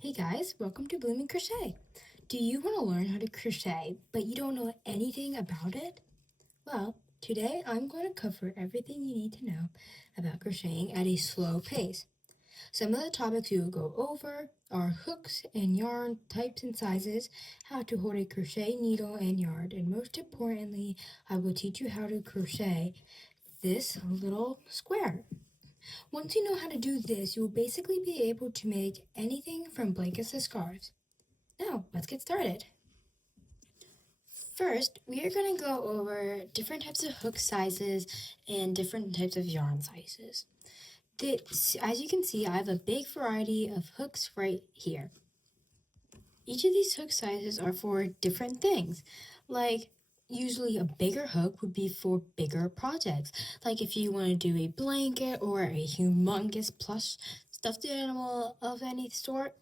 Hey guys, welcome to Blooming Crochet. Do you want to learn how to crochet, but you don't know anything about it? Well, today I'm going to cover everything you need to know about crocheting at a slow pace. Some of the topics we will go over are hooks and yarn types and sizes, how to hold a crochet needle and yarn, and most importantly, I will teach you how to crochet this little square. Once you know how to do this, you will basically be able to make anything from blankets to scarves. Now, let's get started. First, we are going to go over different types of hook sizes and different types of yarn sizes. As you can see, I have a big variety of hooks right here. Each of these hook sizes are for different things. Like, usually a bigger hook would be for bigger projects. Like if you want to do a blanket or a humongous plush stuffed animal of any sort.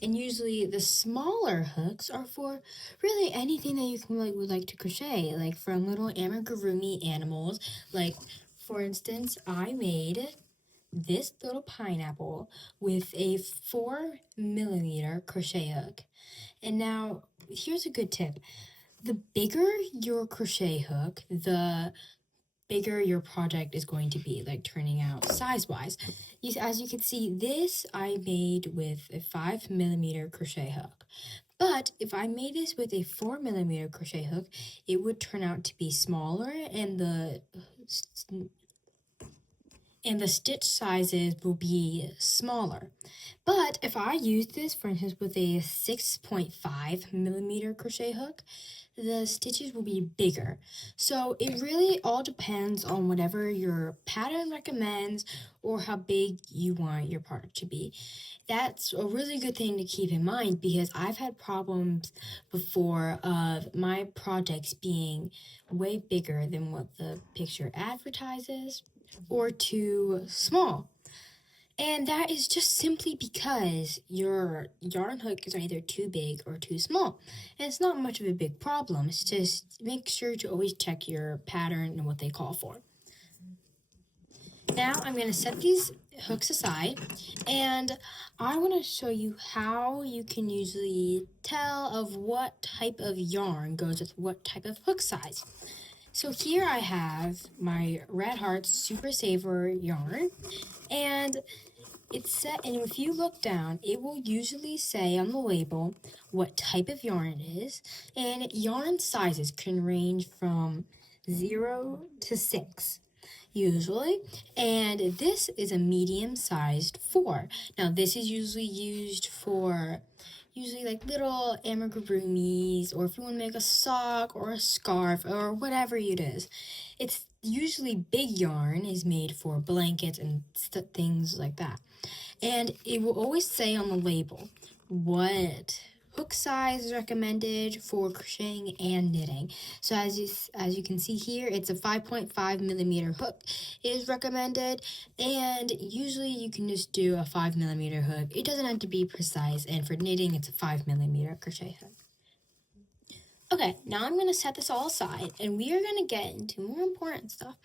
And usually the smaller hooks are for really anything that you would like to crochet, like from little amigurumi animals. Like, for instance, I made this little pineapple with a 4mm crochet hook. And now, here's a good tip. The bigger your crochet hook, the bigger your project is going to be, like turning out size-wise. As you can see, this I made with a 5mm crochet hook. But if I made this with a 4mm crochet hook, it would turn out to be smaller and the stitch sizes will be smaller. But if I use this, for instance, with a 6.5mm crochet hook, the stitches will be bigger. So it really all depends on whatever your pattern recommends or how big you want your project to be. That's a really good thing to keep in mind because I've had problems before of my projects being way bigger than what the picture advertises or too small. And that is just simply because your yarn hook is either too big or too small. And it's not much of a big problem. It's just make sure to always check your pattern and what they call for. Now I'm going to set these hooks aside and I want to show you how you can usually tell of what type of yarn goes with what type of hook size. So here I have my Red Heart Super Saver yarn, and it's set, and if you look down, it will usually say on the label what type of yarn it is, and yarn sizes can range from 0 to 6 usually, and this is a medium-sized 4. Now this is usually used for like little amigurumis, or if you want to make a sock or a scarf or whatever it is. It's usually big yarn is made for blankets and things like that. And it will always say on the label what hook size is recommended for crocheting and knitting. So as you can see here, it's a 5.5mm hook is recommended, and usually you can just do a 5mm hook. It doesn't have to be precise, and for knitting, it's a 5mm crochet hook. Okay, now I'm going to set this all aside, and we are going to get into more important stuff.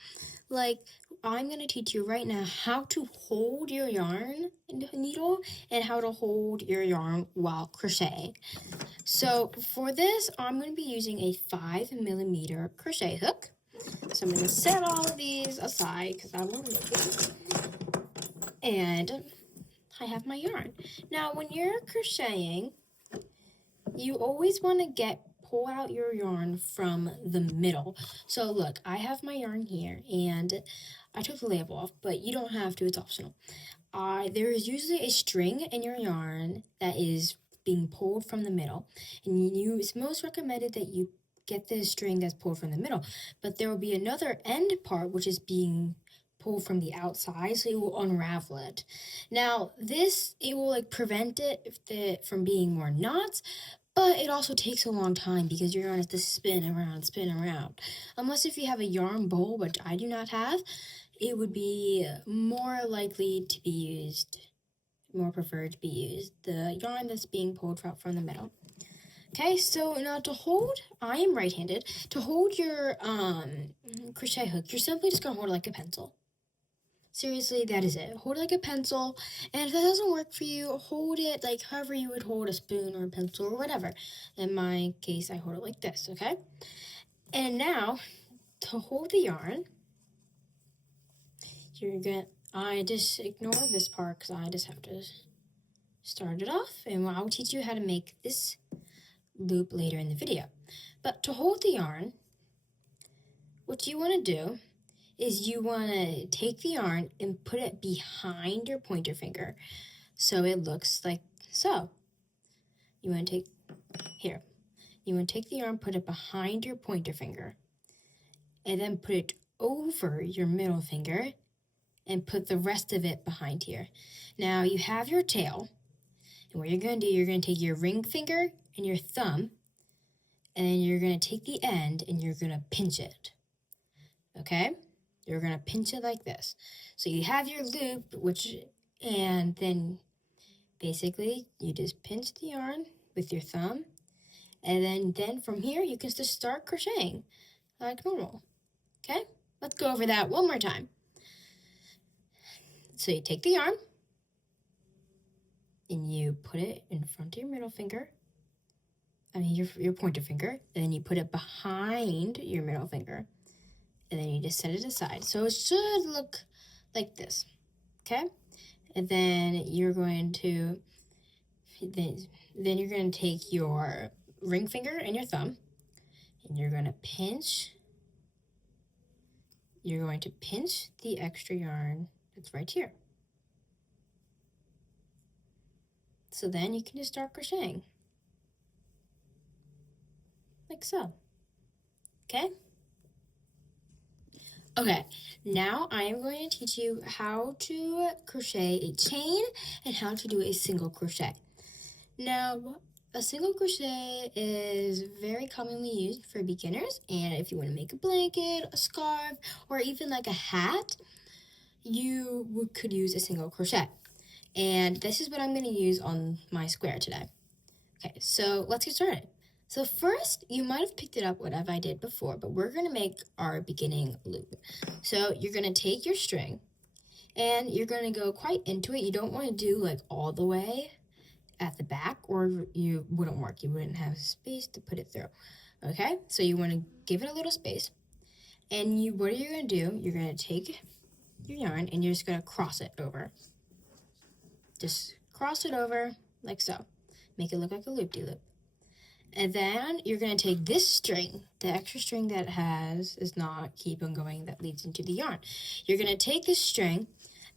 Like, I'm going to teach you right now how to hold your yarn needle and how to hold your yarn while crocheting. So for this, I'm going to be using a 5mm crochet hook. So I'm going to set all of these aside because I want to. And I have my yarn. Now, when you're crocheting, you always want to pull out your yarn from the middle. So look, I have my yarn here and I took the label off, but you don't have to, it's optional. There is usually a string in your yarn that is being pulled from the middle, and it's most recommended that you get the string that's pulled from the middle, but there will be another end part which is being pulled from the outside, so it will unravel it. Now it will prevent it from being more knots, but it also takes a long time because your yarn has to spin around. Unless if you have a yarn bowl, which I do not have, it would be more preferred to be used, the yarn that's being pulled out from the middle. Okay, so now I am right-handed. To hold your crochet hook, you're simply just going to hold it like a pencil. Seriously, that is it. Hold it like a pencil, and if that doesn't work for you, hold it like however you would hold a spoon or a pencil or whatever. In my case, I hold it like this, okay? And now, to hold the yarn, I just ignore this part because I just have to start it off, and I'll teach you how to make this loop later in the video. But to hold the yarn, what you want to do is you want to take the yarn and put it behind your pointer finger so it looks like so. You want to take the yarn, put it behind your pointer finger, and then put it over your middle finger and put the rest of it behind here. Now you have your tail, and what you're going to do, you're going to take your ring finger and your thumb, and then you're going to take the end and you're going to pinch it. Okay? You're going to pinch it like this. So you have your loop, and then basically you just pinch the yarn with your thumb, and then from here you can just start crocheting like normal. Okay? Let's go over that one more time. So you take the yarn and you put it in front of your middle finger, your pointer finger, and then you put it behind your middle finger, and then you just set it aside. So it should look like this, okay? And then you're going to take your ring finger and your thumb, and you're going to pinch the extra yarn that's right here. So then you can just start crocheting, like so, okay? Okay, now I am going to teach you how to crochet a chain and how to do a single crochet. Now, a single crochet is very commonly used for beginners, and if you want to make a blanket, a scarf, or even like a hat, you could use a single crochet. And this is what I'm going to use on my square today. Okay, so let's get started. So first, you might have picked it up whatever I did before, but we're going to make our beginning loop. So you're going to take your string, and you're going to go quite into it. You don't want to do like all the way at the back, or you wouldn't work. You wouldn't have space to put it through. Okay, so you want to give it a little space. And what are you going to do? You're going to take your yarn, and you're just going to cross it over. Just cross it over like so. Make it look like a loop-de-loop. And then you're going to take this string, the extra string that is not keep on going, that leads into the yarn. You're going to take this string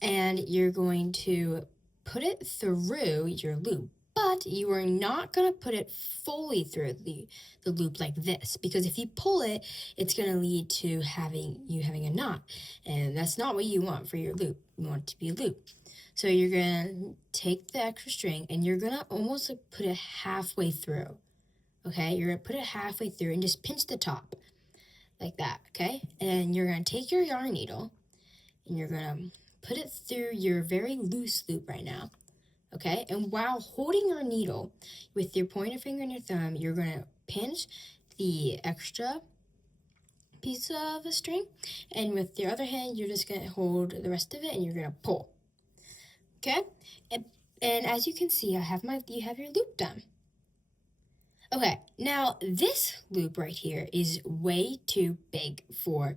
and you're going to put it through your loop, but you are not going to put it fully through the loop like this, because if you pull it, it's going to lead to having a knot, and that's not what you want for your loop. You want it to be a loop. So you're going to take the extra string and you're going to almost put it halfway through. Okay, you're going to put it halfway through and just pinch the top like that, okay? And you're going to take your yarn needle and you're going to put it through your very loose loop right now, okay? And while holding your needle with your pointer finger and your thumb, you're going to pinch the extra piece of the string, and with your other hand, you're just going to hold the rest of it and you're going to pull, okay? And as you can see, you have your loop done. Okay, now this loop right here is way too big for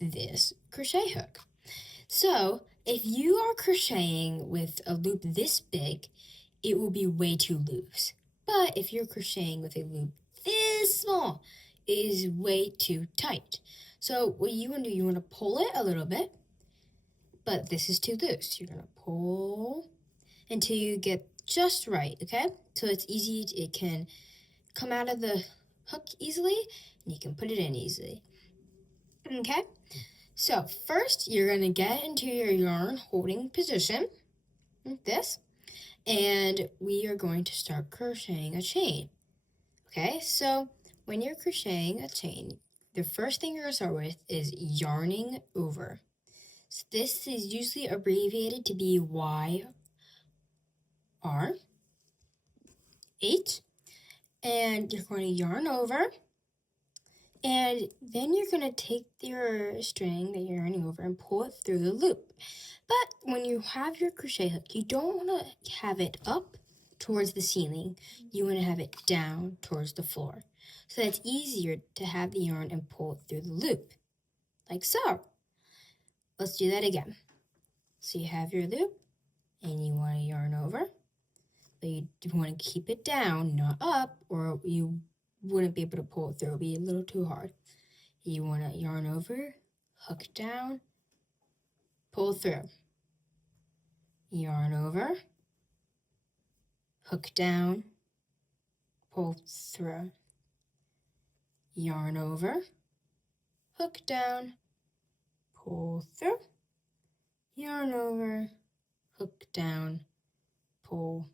this crochet hook. So if you are crocheting with a loop this big, it will be way too loose. But if you're crocheting with a loop this small, it is way too tight. So what you want to do, you want to pull it a little bit, but this is too loose. You're going to pull until you get just right, okay? So it's easy, it can come out of the hook easily, and you can put it in easily. Okay, so first you're going to get into your yarn holding position like this, and we are going to start crocheting a chain. Okay, so when you're crocheting a chain, the first thing you're going to start with is yarning over. So this is usually abbreviated to be YR8. And you're going to yarn over, And then you're going to take your string that you're yarning over and pull it through the loop. But when you have your crochet hook, you don't want to have it up towards the ceiling. You want to have it down towards the floor. So that's easier to have the yarn and pull it through the loop, like so. Let's do that again. So you have your loop and you want to yarn over, but you want to keep it down, not up, or you wouldn't be able to pull it through. It would be a little too hard. You want to yarn over, hook down, pull through. Yarn over, hook down, pull through. Yarn over, hook down, pull through. Yarn over, hook down, pull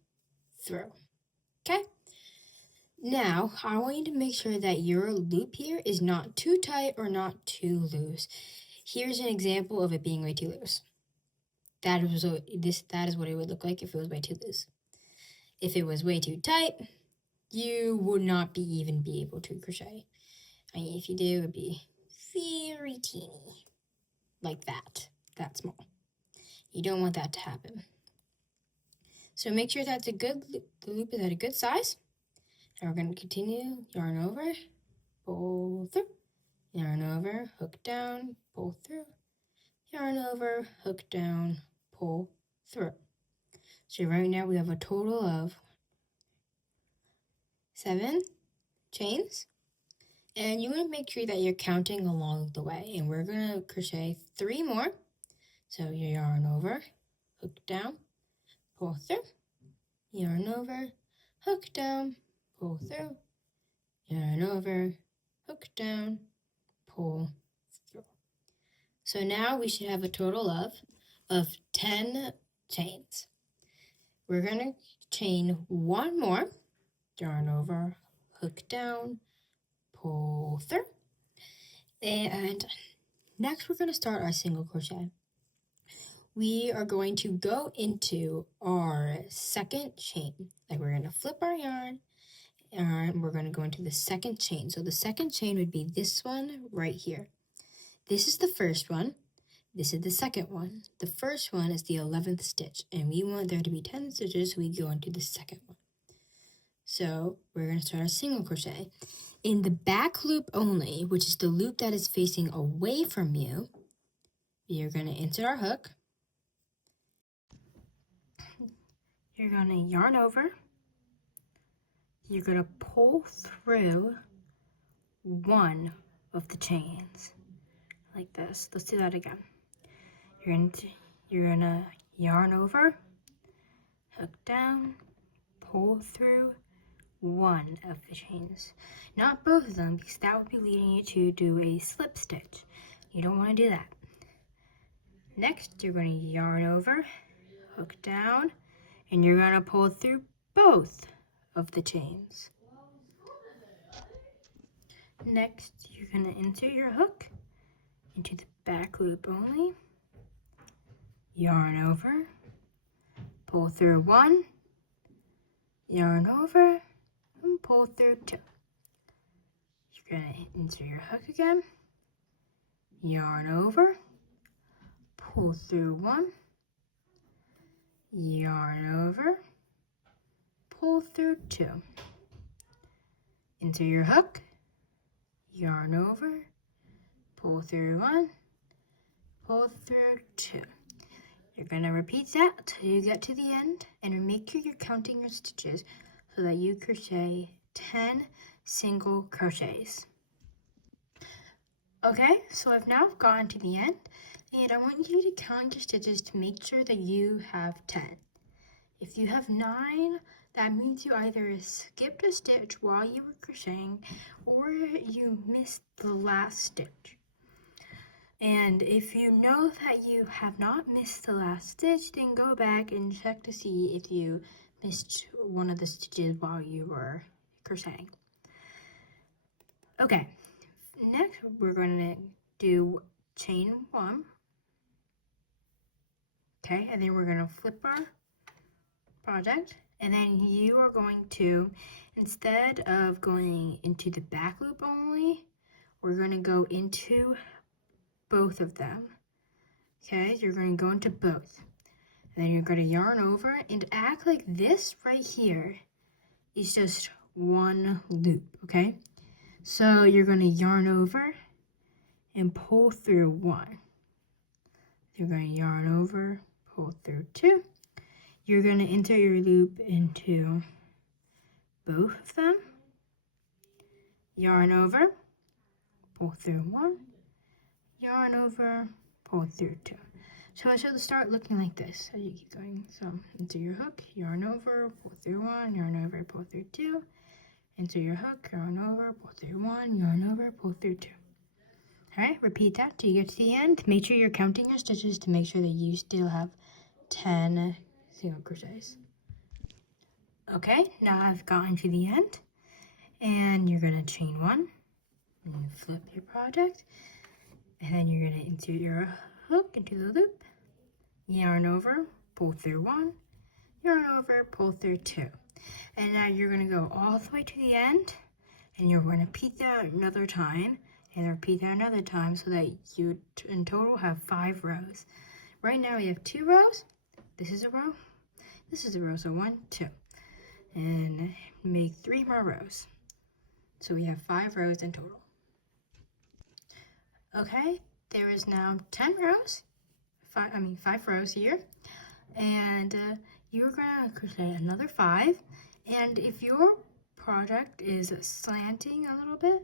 through. Okay? Now, I want you to make sure that your loop here is not too tight or not too loose. Here's an example of it being way too loose. That is what it would look like if it was way too loose. If it was way too tight, you would not even be able to crochet. I mean, if you do, it would be very teeny, like that small. You don't want that to happen. So make sure that's the loop is at a good size. And we're going to continue, yarn over, pull through, yarn over, hook down, pull through, yarn over, hook down, pull through. So right now we have a total of 7 chains. And you want to make sure that you're counting along the way. And we're going to crochet 3 more. So you yarn over, hook down, pull through, yarn over, hook down, pull through, yarn over, hook down, pull through. So now we should have a total of 10 chains. We're going to chain 1 more, yarn over, hook down, pull through. And next we're going to start our single crochet. We are going to go into our second chain. Like we're going to flip our yarn and we're going to go into the second chain. So the second chain would be this one right here. This is the first one. This is the second one. The first one is the 11th stitch and we want there to be 10 stitches, so we go into the second one. So we're going to start a single crochet. In the back loop only, which is the loop that is facing away from you, we are going to insert our hook. You're going to yarn over. You're going to pull through one of the chains like this. Let's do that again. You're going to yarn over, hook down, pull through one of the chains. Not both of them, because that would be leading you to do a slip stitch. You don't want to do that. Next, you're going to yarn over, hook down, and you're going to pull through both of the chains. Next, you're going to insert your hook into the back loop only, yarn over, pull through one, yarn over, and pull through 2. You're going to insert your hook again, yarn over, pull through one, yarn over, pull through 2. Insert your hook, yarn over, pull through one, pull through 2. You're going to repeat that till you get to the end, and make sure you're counting your stitches so that you crochet 10 single crochets. Okay, so I've now gotten to the end, and I want you to count your stitches to make sure that you have 10. If you have 9, that means you either skipped a stitch while you were crocheting or you missed the last stitch. And if you know that you have not missed the last stitch, then go back and check to see if you missed one of the stitches while you were crocheting. Okay, next we're going to do chain 1. Okay, and then we're going to flip our project, and then you are going to, instead of going into the back loop only, we're going to go into both of them. Okay, you're going to go into both. And then you're going to yarn over and act like this right here is just one loop, okay? So you're going to yarn over and pull through one. You're going to yarn over, pull through two. You're going to enter your loop into both of them. Yarn over, pull through one. Yarn over, pull through two. So it should start looking like this as you keep going. So into your hook, yarn over, pull through one, yarn over, pull through two. Into your hook, yarn over, pull through one, yarn over, pull through two. Alright, repeat that till you get to the end. Make sure you're counting your stitches to make sure that you still have 10 single crochets. Okay, now I've gotten to the end. And you're going to chain one. And you flip your project. And then you're going to insert your hook into the loop. Yarn over, pull through one. Yarn over, pull through two. And now you're going to go all the way to the end. And you're going to repeat that another time. And repeat that another time so that you in total have 5 rows. Right now we have 2 rows. This is a row. This is a row. So 1, 2. And make 3 more rows. So we have 5 rows in total. Okay, there is now 10 rows. 5 rows here. And you're going to crochet another 5. And if your project is slanting a little bit,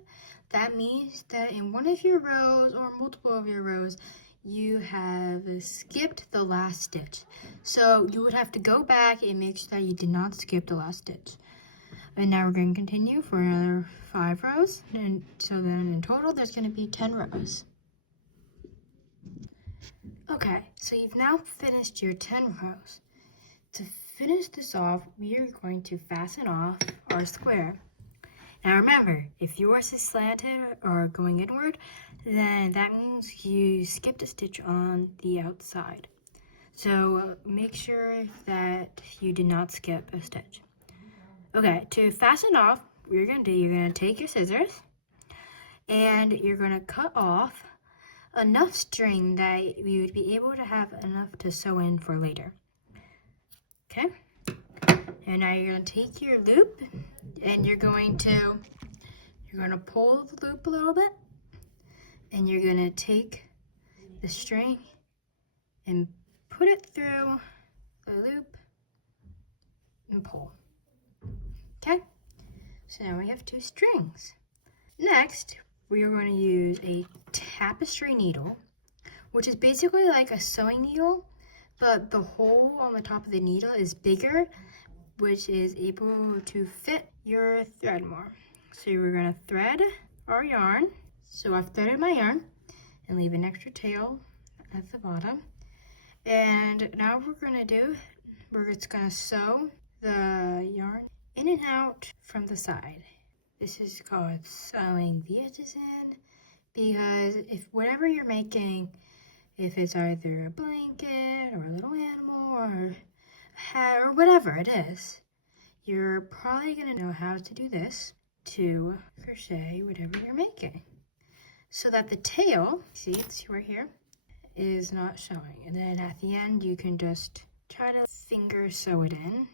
that means that in one of your rows or multiple of your rows, you have skipped the last stitch. So you would have to go back and make sure that you did not skip the last stitch. And now we're going to continue for another 5 rows. And so then in total, there's going to be 10 rows. Okay, so you've now finished your 10 rows. To finish this off, we are going to fasten off our square. Now remember, if yours is slanted or going inward, then that means you skipped a stitch on the outside. So make sure that you did not skip a stitch. Okay, to fasten off, what you're going to do, you're going to take your scissors and you're going to cut off enough string that you would be able to have enough to sew in for later. Okay, and now you're going to take your loop and you're going to pull the loop a little bit and you're going to take the string and put it through the loop and pull. Okay, so now we have 2 strings. Next, we are going to use a tapestry needle, which is basically like a sewing needle, but the hole on the top of the needle is bigger, which is able to fit your thread more. So we're going to thread our yarn. So I've threaded my yarn and leave an extra tail at the bottom. And now what we're going to do, we're just going to sew the yarn in and out from the side. This is called sewing the edges in, because if whatever you're making, if it's either a blanket or a little animal or a hat or whatever it is, you're probably going to know how to do this to crochet whatever you're making, so that the tail, see it's right here, is not showing. And then at the end you can just try to finger sew it in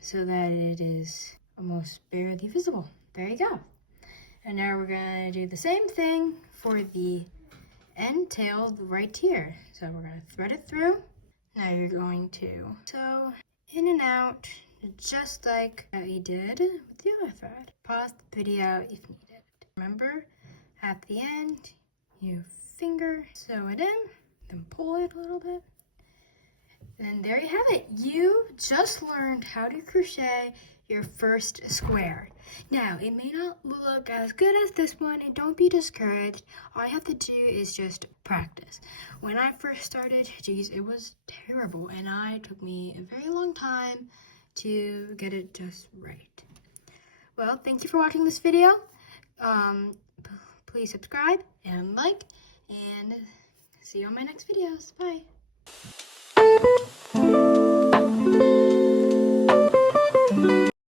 so that it is almost barely visible. There you go. And now we're going to do the same thing for the end tail right here. So we're going to thread it through. Now you're going to sew in and out just like you did with the other thread. Pause the video if needed. Remember, at the end, you finger sew it in, then pull it a little bit. And there you have it. You just learned how to crochet your first square. Now, it may not look as good as this one, and don't be discouraged. All you have to do is just practice. When I first started, geez, it was terrible, and it took me a very long time to get it just right. Well, thank you for watching this video. Please subscribe and like, and see you on my next videos. Bye.